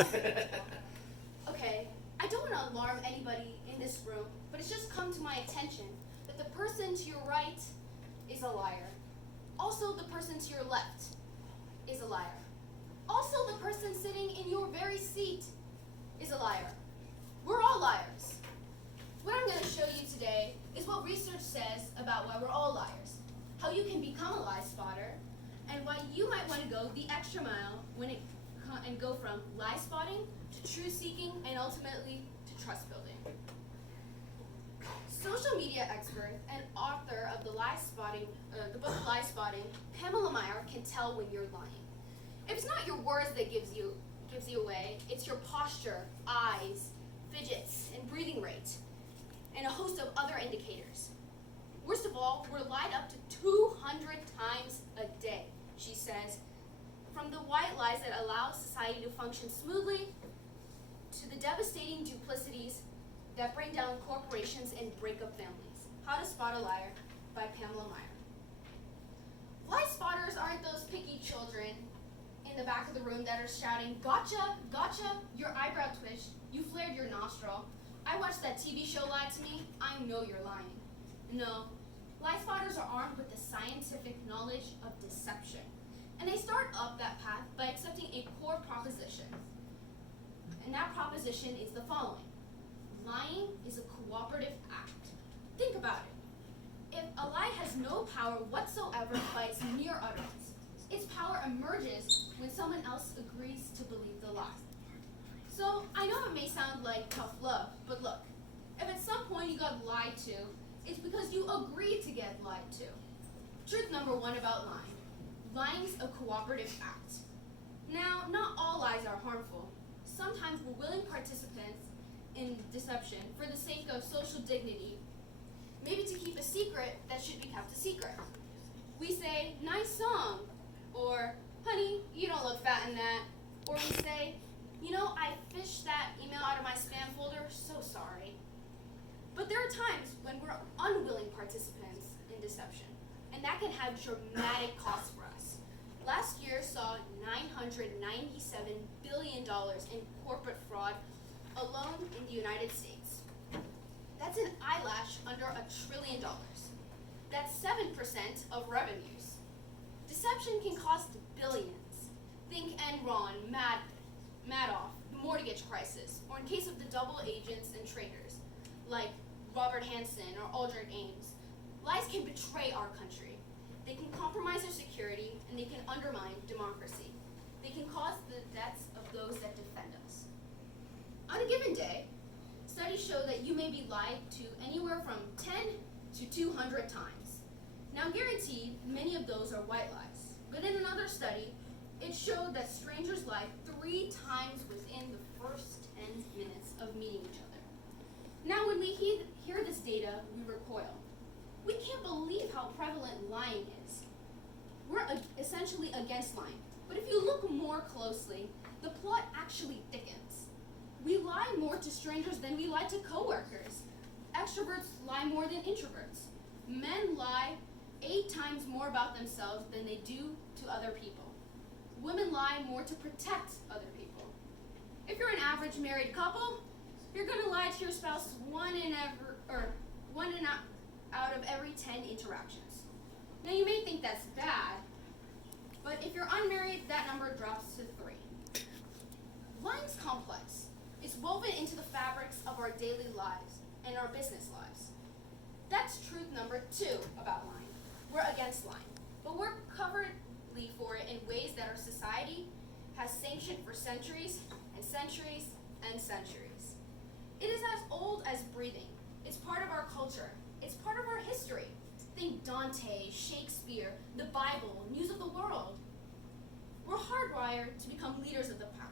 Okay, I don't want to alarm anybody in this room, but it's just come to my attention that the person to your right is a liar. Also, the person to your left is a liar. Also, the person sitting in your very seat is a liar. We're all liars. What I'm going to show you today is what research says about why we're all liars, how you can become a lie spotter, and why you might want to go the extra mile and go from lie spotting to truth seeking and ultimately to trust building. Social media expert and author of the book Lie Spotting, Pamela Meyer, can tell when you're lying. If it's not your words that gives you away, it's your posture, eyes, fidgets, and breathing rate, and a host of other indicators. Worst of all, we're lied up to 200 times a day, she says, from the white lies that allow society to function smoothly to the devastating duplicities that bring down corporations and break up families. How to Spot a Liar by Pamela Meyer. Lie spotters aren't those picky children in the back of the room that are shouting, "Gotcha, gotcha," your eyebrow twitched, you flared your nostril. I watched that TV show Lied to Me, I know you're lying. No, lie spotters are armed with the scientific knowledge of deception. And they start up that path by accepting a core proposition. And that proposition is the following. Lying is a cooperative act. Think about it. If a lie has no power whatsoever by its mere utterance, its power emerges when someone else agrees to believe the lie. So, I know it may sound like tough love, but look, if at some point you got lied to, it's because you agreed to get lied to. Truth number one about lying. Lying's a cooperative act. Now, not all lies are harmful. Sometimes we're willing participants in deception for the sake of social dignity, maybe to keep a secret that should be kept a secret. We say, "Nice song," or "Honey, you don't look fat in that," or we say, "I fished that email out of my spam folder, so sorry." But there are times when we're unwilling participants in deception, and that can have dramatic costs for us. Last year saw $997 billion in corporate fraud alone in the United States. That's an eyelash under $1 trillion. That's 7% of revenues. Deception can cost billions. Think Enron, Madoff, the mortgage crisis, or in case of the double agents and traitors, like Robert Hansen or Aldrich Ames. Lies can betray our country. They can compromise our security, and they can undermine democracy. They can cause the deaths of those that defend us. On a given day, studies show that you may be lied to anywhere from 10 to 200 times. Now, guaranteed, many of those are white lies. But in another study, it showed that strangers lied 3 times within the first 10 minutes of meeting each other. Now, when we hear this data, we recoil. We can't believe how prevalent lying is. We're essentially against lying. But if you look more closely, the plot actually thickens. We lie more to strangers than we lie to coworkers. Extroverts lie more than introverts. Men lie 8 times more about themselves than they do to other people. Women lie more to protect other people. If you're an average married couple, you're going to lie to your spouse one out of every 10 interactions. Now, you may think that's bad, but if you're unmarried, that number drops to 3. Lying's complex. It's woven into the fabrics of our daily lives and our business lives. That's truth number 2 about lying. We're against lying, but we're covertly for it in ways that our society has sanctioned for centuries and centuries and centuries. It is as old as breathing. It's part of our culture. It's part of our history. Think Dante, Shakespeare, the Bible, news of the world. We're hardwired to become leaders of the pack.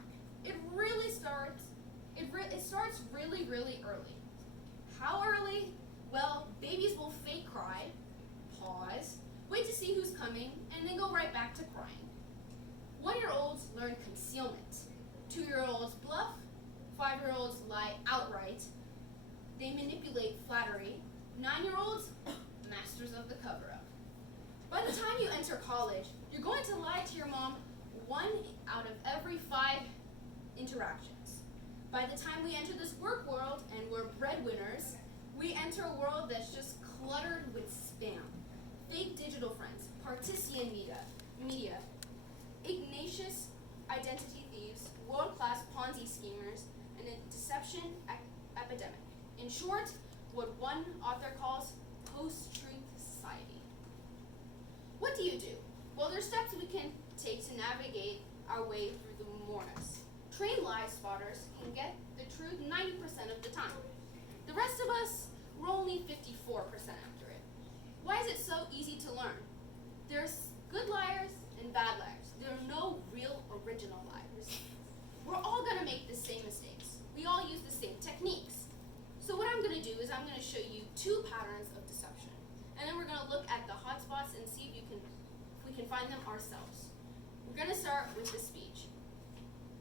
It starts really, really early. How early? Well, babies will fake cry, pause, wait to see who's coming, and then go right back to crying. 1-year-olds learn concealment. 2-year-olds bluff. 5-year-olds lie outright. They manipulate flattery. 9-year-olds, masters of the cover-up. By the time you enter college, you're going to lie to your mom 1 out of every 5 interactions. By the time we enter this work world and we're breadwinners, we enter a world that's just cluttered with spam, fake digital friends, partisan media, Ignatius identity thieves, world-class Ponzi schemers, and a deception epidemic. In short, what one author calls post-truth society. What do you do? Well, there's steps we can take to navigate our way through the morass. Trained lie spotters can get the truth 90% of the time. The rest of us, we're only 54% accurate. Why is it so easy to learn? There's good liars and bad liars. There are no real original liars. We're all gonna make the same mistakes. We all use the same techniques. So what I'm gonna do is I'm gonna show you two patterns of deception. And then we're gonna look at the hot spots and see if we can find them ourselves. We're gonna start with the speech.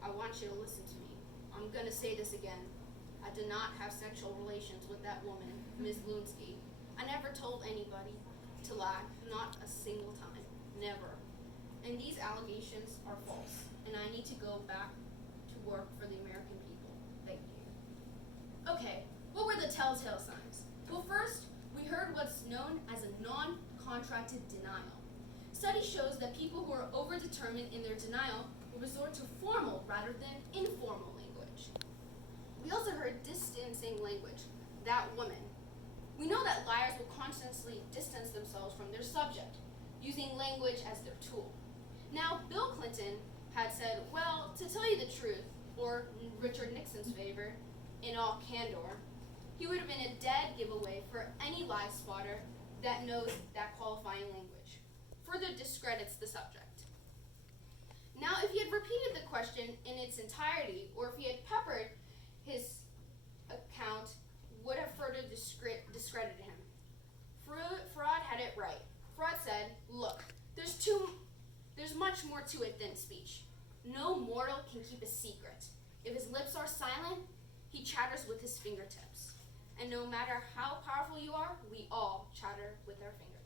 I want you to listen to me. I'm gonna say this again. I did not have sexual relations with that woman, Ms. Lewinsky. I never told anybody to lie, not a single time, never. And these allegations are false, and I need to go back to work for the American people. Thank you. Okay, what were the telltale signs? Well, first, we heard what's known as a non-contracted denial. Study shows that people who are overdetermined in their denial will resort to formal rather than informal language. We also heard distancing language, that woman. We know that liars will constantly distance themselves from their subject, using language as their tool. Now, Bill Clinton had said, well, to tell you the truth, or Richard Nixon's favor, in all candor, he would have been a dead giveaway for any lie spotter that knows that qualifying language. Further discredits the subject. Now, if he had repeated the question in its entirety, or if he had peppered his account, would have further discredited him. Fraud had it right. Fraud said, look, there's much more to it than speech. No mortal can keep a secret. If his lips are silent, he chatters with his fingertips. And no matter how powerful you are, we all chatter with our fingertips.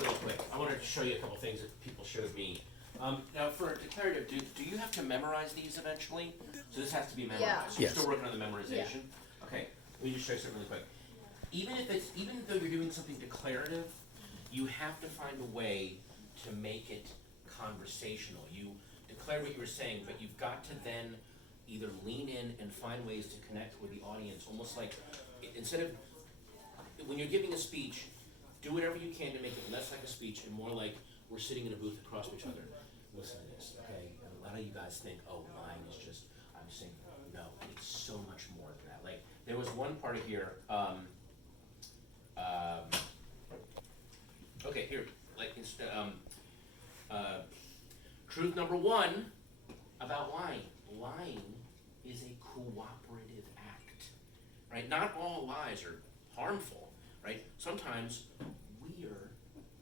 Real quick, I wanted to show you a couple things that people showed me. Now, for declarative, do you have to memorize these eventually? So this has to be memorized. Yeah. So you're Yes. still working on the memorization? Okay, let me just show you something really quick. Even though you're doing something declarative, you have to find a way to make it conversational. You declare what you were saying, but you've got to then either lean in and find ways to connect with the audience, almost like, instead of, when you're giving a speech, do whatever you can to make it less like a speech and more like we're sitting in a booth across from each other. Listen to this, okay? And a lot of you guys think, oh, lying is just, I'm saying, no, it's so much more than that. Like, there was one part of here, okay, here, like, truth number one about lying. Lying is a cooperative act, right? Not all lies are harmful, right? Sometimes we are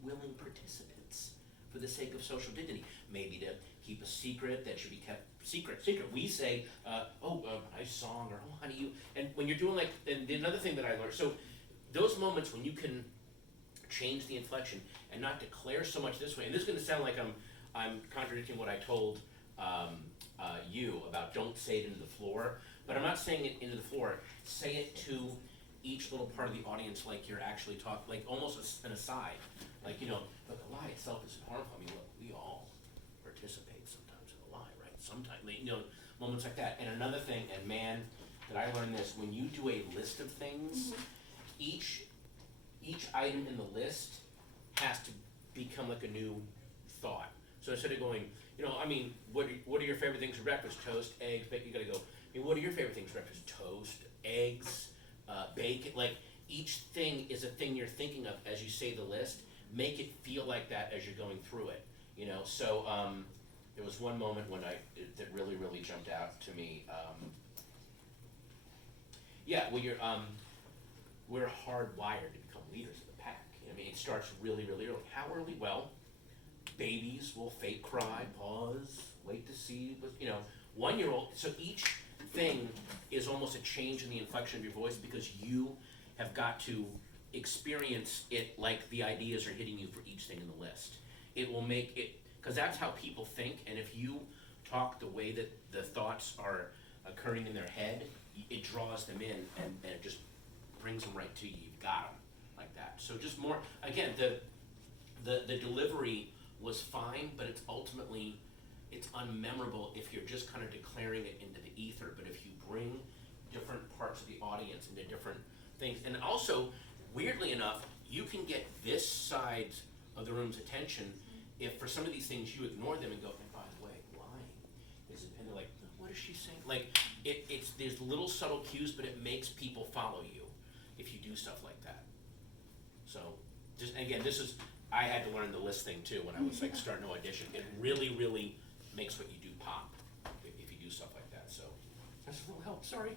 willing participants for the sake of social dignity. Maybe to keep a secret that should be kept secret. We say, nice song, or oh, honey, you, and when you're doing like, and another thing that I learned, so those moments when you can change the inflection and not declare so much this way, and this is gonna sound like I'm contradicting what I told you about don't say it into the floor, but I'm not saying it into the floor, say it to each little part of the audience like you're actually talking, like almost an aside. Like, you know, but the lie itself isn't harmful. I mean, look, we all participate sometimes in a lie, right? Sometimes, you know, moments like that. And another thing, and man, that I learned this, when you do a list of things, each item in the list has to become like a new thought. So instead of going, you know, I mean, what are your favorite things for breakfast? Toast, eggs, bacon. You gotta go, I mean, what are your favorite things for breakfast? Toast, eggs, bacon. Like, each thing is a thing you're thinking of as you say the list. Make it feel like that as you're going through it, you know. So there was one moment when that really jumped out to me. When you're we're hardwired to become leaders of the pack. I mean, it starts really early. How early? Well, babies will fake cry, pause, wait to see, you know, 1-year-old. So each thing is almost a change in the inflection of your voice because you have got to experience it like the ideas are hitting you for each thing in the list. It will make it, because that's how people think, and if you talk the way that the thoughts are occurring in their head, it draws them in, and it just brings them right to you. You've got them like that. So just more, again, the delivery was fine, but it's ultimately, it's unmemorable if you're just kind of declaring it into the ether. But if you bring different parts of the audience into different things, and also, weirdly enough, you can get this side of the room's attention if for some of these things you ignore them and go, and by the way, lying is it, and they're like, what is she saying? Like, it's there's little subtle cues, but it makes people follow you if you do stuff like that. So, just again, this is, I had to learn the list thing too when I was like starting to audition. It really, really makes what you do pop if you do stuff like that. So, that's a little help. Sorry.